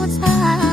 我在。